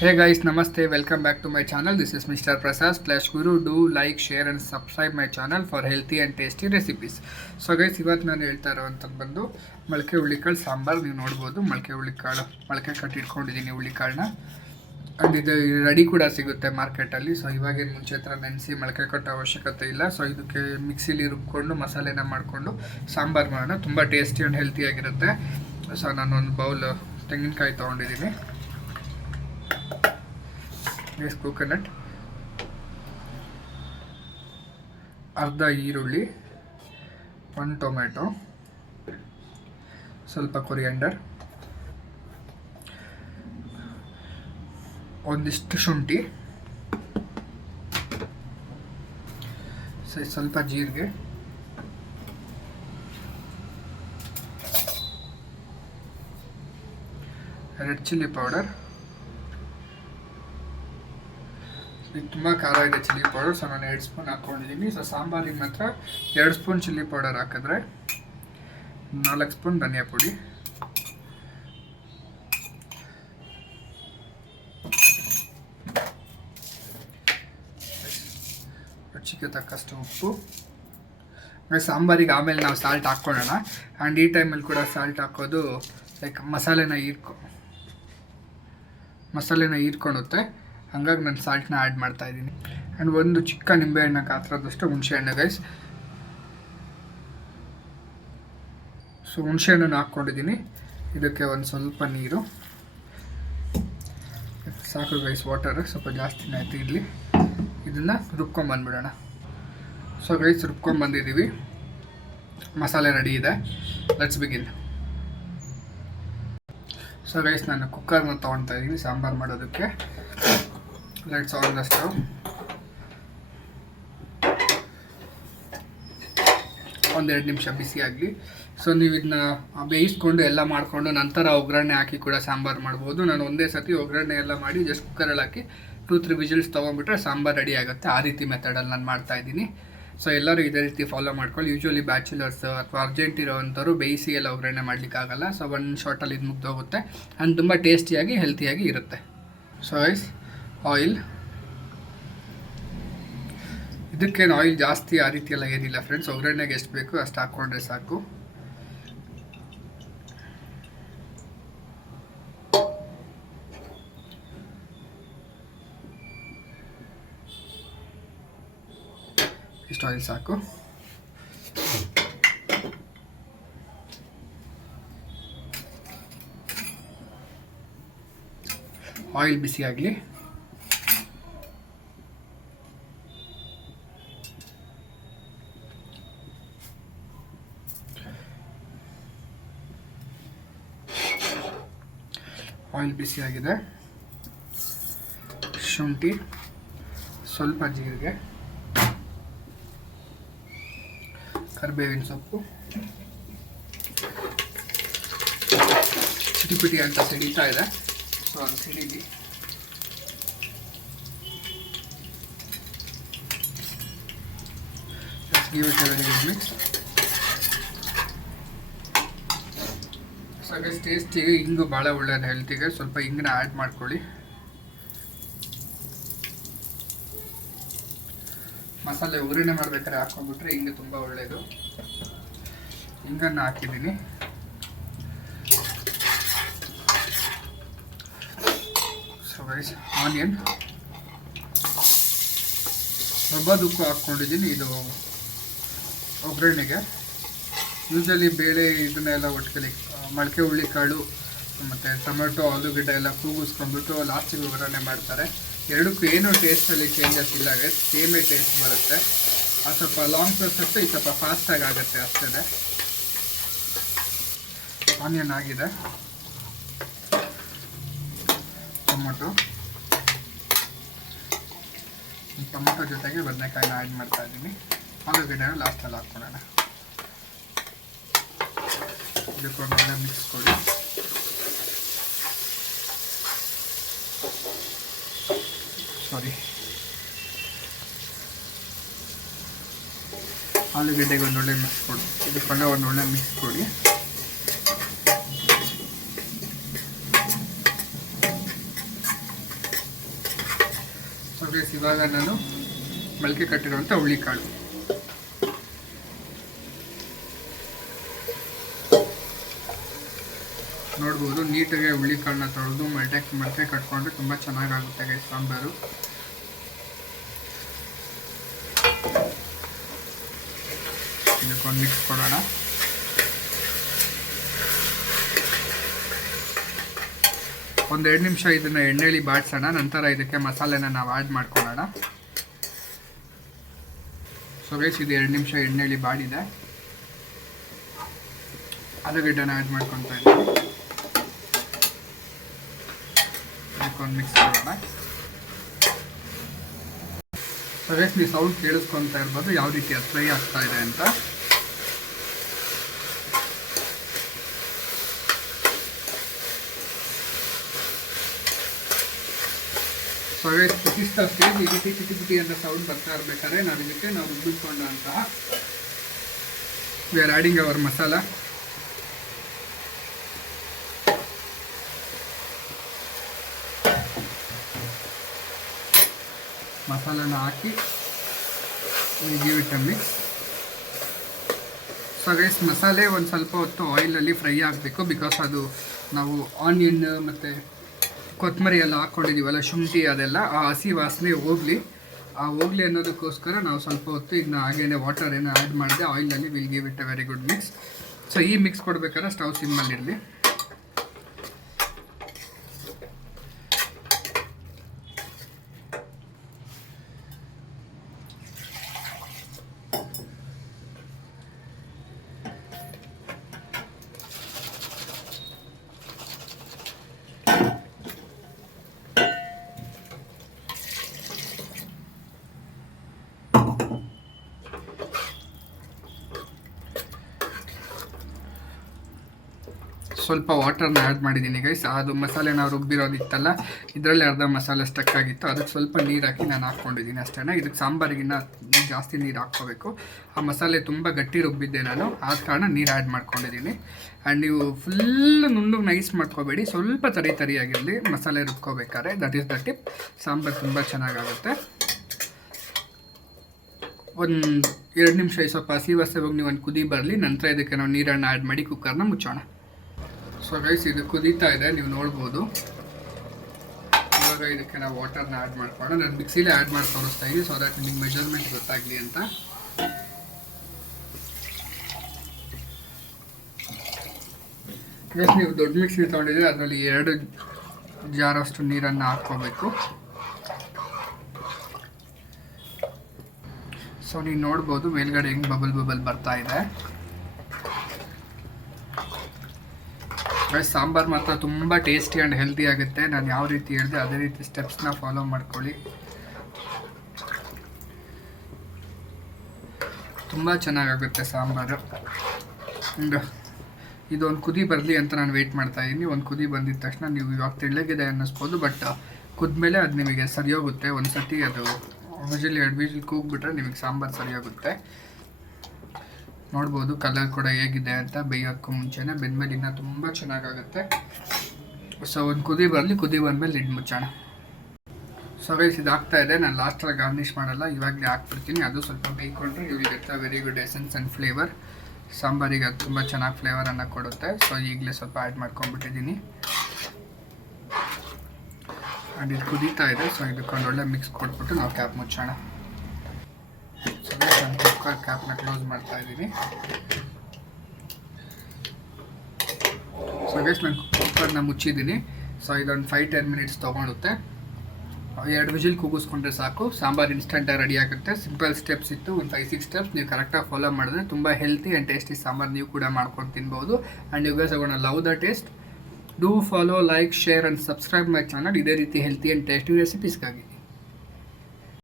Hey guys, namaste. Welcome back to my channel. This is Mr. Prasad / Guru. Do like, share and subscribe my channel for healthy and tasty recipes. So guys, ಇವತ್ತು ನಾನು ಹೇಳ್ತಾ ಇರೋವಂಥದ್ದು ಬಂದು ಮೊಳಕೆ ಹುಳ್ಳಿಕಾಳು ಸಾಂಬಾರು. ನೀವು ನೋಡ್ಬೋದು ಮೊಳಕೆ ಹುಳ್ಳಿಕಾಳು ಮೊಳಕೆ ಕಟ್ಟಿಟ್ಕೊಂಡಿದ್ದೀನಿ ಹುಳ್ಳಿಕಾಳನ್ನ. ಅಂಡ್ ಇದು ರೆಡಿ ಕೂಡ ಸಿಗುತ್ತೆ ಮಾರ್ಕೆಟಲ್ಲಿ. ಸೊ ಇವಾಗೇನು ಮುಂಚೆ ಹತ್ರ ನೆನೆಸಿ ಮೊಳಕೆ ಕಟ್ಟೋ ಅವಶ್ಯಕತೆ ಇಲ್ಲ. ಸೊ ಇದಕ್ಕೆ ಮಿಕ್ಸಿಲಿ ರುಬ್ಕೊಂಡು ಮಸಾಲೆನ ಮಾಡಿಕೊಂಡು ಸಾಂಬಾರು ಮಾಡೋಣ. ತುಂಬ ಟೇಸ್ಟಿ ಆ್ಯಂಡ್ ಹೆಲ್ತಿಯಾಗಿರುತ್ತೆ. ಸೊ ನಾನೊಂದು ಬೌಲ್ ತೆಂಗಿನಕಾಯಿ ತೊಗೊಂಡಿದ್ದೀನಿ. This coconut, ಅರ್ಧ ಈರುಳ್ಳಿ, 1 ಟೊಮೆಟೊ, ಸ್ವಲ್ಪ ಕೊರಿಯಂಡರ್, ಒಂದಿಷ್ಟು ಶುಂಠಿ, ಸ್ವಲ್ಪ ಜೀರಿಗೆ, ರೆಡ್ ಚಿಲ್ಲಿ ಪೌಡರ್. ಇದು ತುಂಬ ಖಾರ ಇದೆ ಚಿಲ್ಲಿ ಪೌಡರ್. ಸೊ ನಾನು 2 ಸ್ಪೂನ್ ಹಾಕ್ಕೊಂಡಿದ್ದೀನಿ. ಸೊ ಸಾಂಬಾರಿಗೆ ಮಾತ್ರ 2 ಸ್ಪೂನ್ ಚಿಲ್ಲಿ ಪೌಡರ್ ಹಾಕಿದ್ರೆ 4 ಸ್ಪೂನ್ ಧನಿಯಾ ಪುಡಿ, ರುಚಿಗೆ ತಕ್ಕಷ್ಟು ಉಪ್ಪು. ಸಾಂಬಾರಿಗೆ ಆಮೇಲೆ ನಾವು ಸಾಲ್ಟ್ ಹಾಕ್ಕೊಳ್ಳೋಣ. ಆ್ಯಂಡ್ ಈ ಟೈಮಲ್ಲಿ ಕೂಡ ಸಾಲ್ಟ್ ಹಾಕೋದು ಲೈಕ್ ಮಸಾಲೆನ ಹೀರ್ಕೊಳ್ಳುತ್ತೆ. ಹಾಗಾಗಿ ನಾನು ಸಾಲ್ಟ್ನ ಆ್ಯಡ್ ಮಾಡ್ತಾಯಿದ್ದೀನಿ. ಆ್ಯಂಡ್ ಒಂದು ಚಿಕ್ಕ ನಿಂಬೆಹಣ್ಣು ಗಾತ್ರದಷ್ಟು ಹುಣಸೆಹಣ್ಣು ಗೈಸ್. ಸೊ ಹುಣಸೆಹಣ್ಣನ್ನು ಹಾಕ್ಕೊಂಡಿದ್ದೀನಿ. ಇದಕ್ಕೆ ಒಂದು ಸ್ವಲ್ಪ ನೀರು ಸಾಕು ಗೈಸ್. ವಾಟರ್ ಸ್ವಲ್ಪ ಜಾಸ್ತಿನೇ ಆಯ್ತು. ಇಲ್ಲಿ ಇದನ್ನು ರುಬ್ಕೊಂಬಂದ್ಬಿಡೋಣ. So guys ರುಬ್ಕೊಂಬಂದಿದ್ದೀವಿ. ಮಸಾಲೆ ರೆಡಿ ಇದೆ. Let's begin. ಸೊ ಗೈಸ್ ನಾನು ಕುಕ್ಕರ್ನ ತೊಗೊಳ್ತಾ ಇದ್ದೀನಿ ಸಾಂಬಾರು ಮಾಡೋದಕ್ಕೆ. Let's on the stove. ಒಂದೆರಡು ನಿಮಿಷ ಬಿಸಿ ಆಗಲಿ. ಸೊ ನೀವು ಇದನ್ನ ಬೇಯಿಸ್ಕೊಂಡು ಎಲ್ಲ ಮಾಡಿಕೊಂಡು ನಂತರ ಒಗ್ಗರಣೆ ಹಾಕಿ ಕೂಡ ಸಾಂಬಾರು ಮಾಡ್ಬೋದು. ನಾನು ಒಂದೇ ಸತಿ ಒಗ್ಗರಣೆ ಎಲ್ಲ ಮಾಡಿ ಜಸ್ಟ್ ಕುಕ್ಕರಲ್ಲಿ ಹಾಕಿ 2-3 ವಿಜಿಲ್ಸ್ ತೊಗೊಂಡ್ಬಿಟ್ರೆ ಸಾಂಬಾರು ರೆಡಿ ಆಗುತ್ತೆ. ಆ ರೀತಿ ಮೆಥಡಲ್ಲಿ ನಾನು ಮಾಡ್ತಾಯಿದ್ದೀನಿ. ಸೊ ಎಲ್ಲರೂ ಇದೇ ರೀತಿ ಫಾಲೋ ಮಾಡ್ಕೊಳ್ಳಿ. ಯೂಶ್ವಲಿ ಬ್ಯಾಚುಲರ್ಸ್ ಅಥವಾ ಅರ್ಜೆಂಟ್ ಇರೋವಂಥವ್ರು ಬೇಯಿಸಿ ಎಲ್ಲ ಒಗ್ಗರಣೆ ಮಾಡಲಿಕ್ಕಾಗಲ್ಲ. ಸೊ ಒಂದು ಶಾರ್ಟಲ್ಲಿ ಇದು ಮುಗ್ದೋಗುತ್ತೆ. ಆ್ಯಂಡ್ ತುಂಬ ಟೇಸ್ಟಿಯಾಗಿ ಹೆಲ್ತಿಯಾಗಿ ಇರುತ್ತೆ. ಸೊ ಗೈಸ್ ಆಯಿಲ್, ಇದಕ್ಕೇನು ಆಯಿಲ್ ಜಾಸ್ತಿ ಆ ರೀತಿ ಎಲ್ಲ ಏನಿಲ್ಲ ಫ್ರೆಂಡ್ಸ್. ಒಗ್ಗರಣೆಗೆ ಎಷ್ಟು ಬೇಕು ಅಷ್ಟು ಹಾಕ್ಕೊಂಡ್ರೆ ಸಾಕು. ಇಷ್ಟು ಆಯಿಲ್ ಸಾಕು. ಆಯಿಲ್ ಬಿಸಿ ಆಗಲಿ. ಆಯಿಲ್ ಬಿಸಿಯಾಗಿದೆ. ಶುಂಠಿ, ಸ್ವಲ್ಪ ಜೀರಿಗೆ, ಕರಿಬೇವಿನ ಸೊಪ್ಪು ಚಿಟಿಪಿಟಿ ಅಂತ ಸಿಡಿತಾ ಇದೆ. ಸೊ ಅದು ಸಿಡಿಲಿ. give it a very good mix. So guys ಟೇಸ್ಟಿಗೆ ಹಿಂಗು ಭಾಳ ಒಳ್ಳೆಯದು ಹೆಲ್ತಿಗೆ. ಸ್ವಲ್ಪ ಹಿಂಗನ್ನ ಆ್ಯಡ್ ಮಾಡ್ಕೊಳ್ಳಿ. ಮಸಾಲೆ ಒಗ್ಗರಣೆ ಮಾಡ್ಬೇಕಾದ್ರೆ ಹಾಕ್ಕೊಂಡ್ಬಿಟ್ರೆ ಹಿಂಗೆ ತುಂಬ ಒಳ್ಳೆಯದು. ಹಿಂಗನ್ನು ಹಾಕಿದ್ದೀನಿ. ಸೊ ಗೈಸ್ ಆನಿಯನ್ ರುಬ್ಬೋದಕ್ಕೂ ಹಾಕ್ಕೊಂಡಿದ್ದೀನಿ. ಇದು ಒಗ್ಗರಣೆಗೆ ಯೂಶಲಿ ಬೇಳೆ ಇದನ್ನೆಲ್ಲ ಒಟ್ಟಿಗೆ ಮೊಳಕೆ ಹುಳ್ಳಿಕಾಳು ಮತ್ತು ಟೊಮೆಟೊ ಆಲೂಗಡ್ಡೆ ಎಲ್ಲ ಕೂಗಿಸ್ಕೊಂಡ್ಬಿಟ್ಟು ಲಾಸ್ಟಿಗೆ ಒಗ್ಗರಣೆ ಮಾಡ್ತಾರೆ. ಎರಡಕ್ಕೂ ಏನೂ ಟೇಸ್ಟಲ್ಲಿ ಚೇಂಜಸ್ ಇಲ್ಲ ಗೈಸ್. ಸೇಮೇ ಟೇಸ್ಟ್ ಬರುತ್ತೆ. ಅದು ಸ್ವಲ್ಪ ಲಾಂಗ್ ಪ್ರೊಸೆಸ್, ಇದು ಸ್ವಲ್ಪ ಫಾಸ್ಟಾಗಿ ಆಗುತ್ತೆ ಅಷ್ಟೇ. ಆನಿಯನ್ ಆಗಿದೆ. ಟೊಮೊಟೊ ಜೊತೆಗೆ ಬದನೆಕಾಯಿನ ಆ್ಯಡ್ ಮಾಡ್ತಾ ಇದ್ದೀನಿ. ಆಲೂಗಡ್ಡೆನ ಲಾಸ್ಟಲ್ಲಿ ಹಾಕ್ಕೊಳ್ಳೋಣ. ಇದಕ್ಕೊಂಡೆಲ್ಲ ಮಿಕ್ಸ್ ಕೊಡಿ. ಆಲೂಗಡ್ಡೆಗೆ ಒಂದೊಳ್ಳೆ ಮಿಕ್ಸ್ ಕೊಡಿ. ಇದಕ್ಕೊಂಡೆ ಒಂದೊಳ್ಳೆ ಮಿಕ್ಸ್ ಕೊಡಿ. ಗೈಸ್ ಇವಾಗ ನಾನು ಮೊಳಕೆ ಕಟ್ಟಿರುವಂಥ ಹುಳ್ಳಿಕಾಳು ನೋಡ್ಬೋದು. ನೀಟಾಗಿ ಹುಳ್ಳಿಕಾಳನ್ನ ತೊಳೆದು ಮೊಳಕೆ ಕಟ್ಕೊಂಡ್ರೆ ತುಂಬ ಚೆನ್ನಾಗಾಗುತ್ತೆ ಗೈಸ್ ಸಾಂಬಾರು. ಇದಕ್ಕೊಂದು ಮಿಕ್ಸ್ ಕೊಡೋಣ. ಒಂದು 2 ನಿಮಿಷ ಇದನ್ನು ಎಣ್ಣೆಲಿ ಬಾಡಿಸೋಣ. ನಂತರ ಇದಕ್ಕೆ ಮಸಾಲೆನ ನಾವು ಆ್ಯಡ್ ಮಾಡ್ಕೊಳ್ಳೋಣ. ಸೊ ಗೈಸ್ ಇದು 2 ನಿಮಿಷ ಎಣ್ಣೆಲಿ ಬಾಡಿದೆ. ಆಲೂಗಡ್ಡೆನ ಆ್ಯಡ್ ಮಾಡ್ಕೊತಾ ಇದ್ದೀವಿ. ಇದಕ್ಕೊಂದು ಮಿಕ್ಸ್ ಕೊಡೋಣ. ಸೊ ಗೈಸ್ ನೀವು ಸೌಂಡ್ ಕೇಳಿಸ್ಕೊತಾ ಇರ್ಬೋದು ಯಾವ ರೀತಿ ಅದು ಫ್ರೈ ಆಗ್ತಾ ಇದೆ ಅಂತ. ಸೊ ಗೈಸ್ ಕುದಿಸ್ತಾ ಸ್ಟೇಜ್ ಈ ರೀತಿ ಚಿಟಿ ಅಂತ ಸೌಂಡ್ ಬರ್ತಾ ಇರಬೇಕಾದ್ರೆ ನಾವು ರುಬ್ಬಿಕೊಂಡಂತಹ we are adding our masala. ಮಸಾಲನ ಹಾಕಿ give it a mix. So guys ಮಸಾಲೆ ಒಂದು ಸ್ವಲ್ಪ ಹೊತ್ತು ಆಯಿಲಲ್ಲಿ ಫ್ರೈ ಆಗಬೇಕು. ಬಿಕಾಸ್ ಅದು ನಾವು ಆನಿಯನ್ ಮತ್ತು ಕೊತ್ತಂಬರಿ ಎಲ್ಲ ಹಾಕ್ಕೊಂಡಿದ್ದೀವಲ್ಲ, ಶುಂಠಿ ಅದೆಲ್ಲ ಆ ಹಸಿ ವಾಸನೆ ಹೋಗಲಿ ಅನ್ನೋದಕ್ಕೋಸ್ಕರ ನಾವು ಸ್ವಲ್ಪ ಹೊತ್ತು ಇದನ್ನ ಹಾಗೇನೆ ವಾಟರ್ ಏನೋ ಆ್ಯಡ್ ಮಾಡಿದೆ ಆಯಿಲಲ್ಲಿ. Will give it a very good mix. So ಈ ಮಿಕ್ಸ್ ಕೊಡ್ಬೇಕಾದ್ರೆ ಸ್ಟವ್ ಸಿಮ್ಮಲ್ಲಿರಲಿ. ಸ್ವಲ್ಪ ವಾಟರ್ನ ಆ್ಯಡ್ ಮಾಡಿದ್ದೀನಿ ಗೈಸ್. ಅದು ಮಸಾಲೆ ನಾವು ರುಬ್ಬಿರೋದಿತ್ತಲ್ಲ, ಇದರಲ್ಲಿ ಅರ್ಧ ಮಸಾಲೆ ಸ್ಟಕ್ ಆಗಿತ್ತು, ಅದಕ್ಕೆ ಸ್ವಲ್ಪ ನೀರು ಹಾಕಿ ನಾನು ಹಾಕ್ಕೊಂಡಿದ್ದೀನಿ ಅಷ್ಟೇ. ಇದಕ್ಕೆ ಸಾಂಬಾರಿಗಿನ್ನ ಜಾಸ್ತಿ ನೀರು ಹಾಕ್ಕೋಬೇಕು. ಆ ಮಸಾಲೆ ತುಂಬ ಗಟ್ಟಿ ರುಬ್ಬಿದ್ದೆ ನಾನು, ಆದ ಕಾರಣ ನೀರು ಆ್ಯಡ್ ಮಾಡ್ಕೊಂಡಿದ್ದೀನಿ. ಆ್ಯಂಡ್ ನೀವು ಫುಲ್ ನುಣ್ಣಗೆ ನೈಸ್ ಮಾಡ್ಕೋಬೇಡಿ, ಸ್ವಲ್ಪ ತರಿಯಾಗಿರಲಿ ಮಸಾಲೆ ರುಬ್ಕೋಬೇಕಾದ್ರೆ. That is the tip. Sambar ತುಂಬ ಚೆನ್ನಾಗಾಗುತ್ತೆ. ಒಂದು 2 ನಿಮಿಷ ಸ್ವಲ್ಪ ಹಸಿ ವಾಸನೆ ನೀವು ಒಂದು ಕುದಿ ಬರಲಿ. ನಂತರ ಇದಕ್ಕೆ ನಾವು ನೀರನ್ನು ಆ್ಯಡ್ ಮಾಡಿ ಕುಕ್ಕರ್ನ ಮುಚ್ಚೋಣ. ಸೊ ಗೈಸ್ ಇದು ಕುದೀತಾ ಇದೆ, ನೀವು ನೋಡ್ಬೋದು. ಇವಾಗ ಇದಕ್ಕೆ ನಾವು ವಾಟರ್ನ ಆ್ಯಡ್ ಮಾಡ್ಕೊಳ್ಳೋಣ. ನಾನು ಮಿಕ್ಸಿಲೇ ಆ್ಯಡ್ ಮಾಡಿ ತೋರಿಸ್ತಾ ಇದ್ದೀನಿ, ಸೊ ದಟ್ ನಿಮ್ಗೆ ಮೆಜರ್ಮೆಂಟ್ ಗೊತ್ತಾಗಲಿ ಅಂತ. ಗೈಸ್ ನೀವು ದೊಡ್ಡ ಮಿಕ್ಸಿ ತೊಗೊಂಡಿದ್ರೆ ಅದರಲ್ಲಿ 2 ಜಾರಷ್ಟು ನೀರನ್ನು ಹಾಕ್ಕೋಬೇಕು. ಸೊ ನೀವು ನೋಡ್ಬೋದು ಮೇಲ್ಗಡೆ ಹೆಂಗೆ ಬಬಲ್ ಬರ್ತಾ ಇದೆ. ಸಾಂಬಾರು ಮಾತ್ರ ತುಂಬ ಟೇಸ್ಟಿ ಆ್ಯಂಡ್ ಹೆಲ್ದಿ ಆಗುತ್ತೆ. ನಾನು ಯಾವ ರೀತಿ ಹೇಳಿದೆ ಅದೇ ರೀತಿ ಸ್ಟೆಪ್ಸ್ನ ಫಾಲೋ ಮಾಡ್ಕೊಳ್ಳಿ. ತುಂಬ ಚೆನ್ನಾಗಾಗುತ್ತೆ ಸಾಂಬಾರು. ಇದೊಂದು ಕುದಿ ಬರಲಿ ಅಂತ ನಾನು ವೆಯ್ಟ್ ಮಾಡ್ತಾಯಿದ್ದೀನಿ. ಒಂದು ಕುದಿ ಬಂದಿದ ತಕ್ಷಣ ನೀವು ಇವಾಗ ತೆಳ್ಳಗಿದೆ ಅನ್ನಿಸ್ಬೋದು, ಬಟ್ ಕುದ್ಮೇಲೆ ಅದು ನಿಮಗೆ ಸರಿ ಹೋಗುತ್ತೆ. ಒಂದು ಸತಿ ಅದು ವಿಜಿಲ್ 2 ವಿಜಿಲ್ ಕೂಗ್ಬಿಟ್ರೆ ನಿಮಗೆ ಸಾಂಬಾರು ಸರಿ ಹೋಗುತ್ತೆ. ನೋಡ್ಬೋದು ಕಲರ್ ಕೂಡ ಹೇಗಿದೆ ಅಂತ. ಬೇಯೋದಕ್ಕೂ ಮುಂಚೆನೇ ಬೆಂದಮೇಲೆ ಇನ್ನೂ ತುಂಬ ಚೆನ್ನಾಗಾಗುತ್ತೆ. ಸೊ ಒಂದು ಕುದಿ ಬರಲಿ, ಕುದಿ ಬಂದಮೇಲೆ ಲಿಡ್ ಮುಚ್ಚೋಣ. ಸೊ ಗೈಸ್ ಇದು ಆಗ್ತಾ ಇದೆ. ನಾನು ಲಾಸ್ಟಲ್ಲಿ ಗಾರ್ನಿಷ್ ಮಾಡಲ್ಲ, ಇವಾಗಲೇ ಹಾಕ್ಬಿಡ್ತೀನಿ. ಅದು ಸ್ವಲ್ಪ ಬೇಯ್ಕೊಂಡ್ರೆ you will get a very good essence and flavour. ಸಾಂಬಾರಿಗೆ ಅದು ತುಂಬ ಚೆನ್ನಾಗಿ ಫ್ಲೇವರನ್ನು ಕೊಡುತ್ತೆ. ಸೊ ಈಗಲೇ ಸ್ವಲ್ಪ ಆ್ಯಡ್ ಮಾಡ್ಕೊಂಡ್ಬಿಟ್ಟಿದ್ದೀನಿ. ಆ್ಯಂಡ್ ಇದು ಕುದೀತಾ ಇದೆ. ಸೊ ಇದಕ್ಕೊಂದು ಒಳ್ಳೆ ಮಿಕ್ಸ್ ಕೊಟ್ಬಿಟ್ಟು ನಾವು ಕ್ಯಾಪ್ ಮುಚ್ಚೋಣ. ಸೊ ನಾನು ಕುಕ್ಕರ್ ಕ್ಯಾಪ್ನ ಕ್ಲೋಸ್ ಮಾಡ್ತಾ ಇದ್ದೀನಿ. ಸೊ ಗೈಸ್ ನಾನು ಕುಕ್ಕರ್ನ ಮುಚ್ಚಿದ್ದೀನಿ. ಸೊ ಇದೊಂದು 5-10 ಮಿನಿಟ್ಸ್ ತೊಗೊಳುತ್ತೆ. 2 ವಿಜಿಲ್ ಕೂಗಿಸ್ಕೊಂಡ್ರೆ ಸಾಕು, ಸಾಂಬಾರು ಇನ್ಸ್ಟೆಂಟಾಗಿ ರೆಡಿ ಆಗುತ್ತೆ. ಸಿಂಪಲ್ ಸ್ಟೆಪ್ಸ್ ಇತ್ತು, ಒಂದು 5-6 ಸ್ಟೆಪ್ಸ್ ನೀವು ಕರೆಕ್ಟಾಗಿ ಫಾಲೋ ಮಾಡಿದ್ರೆ ತುಂಬ ಹೆಲ್ತಿ ಆ್ಯಂಡ್ ಟೇಸ್ಟಿ ಸಾಂಬಾರು ನೀವು ಕೂಡ ಮಾಡ್ಕೊಂಡು ತಿನ್ಬೋದು. And you guys are gonna love the taste. Do follow, like, share and subscribe my channel ಇದೇ ರೀತಿ ಹೆಲ್ತಿ ಆ್ಯಂಡ್ ಟೇಸ್ಟಿ ರೆಸಿಪೀಸ್ಗಾಗಿ.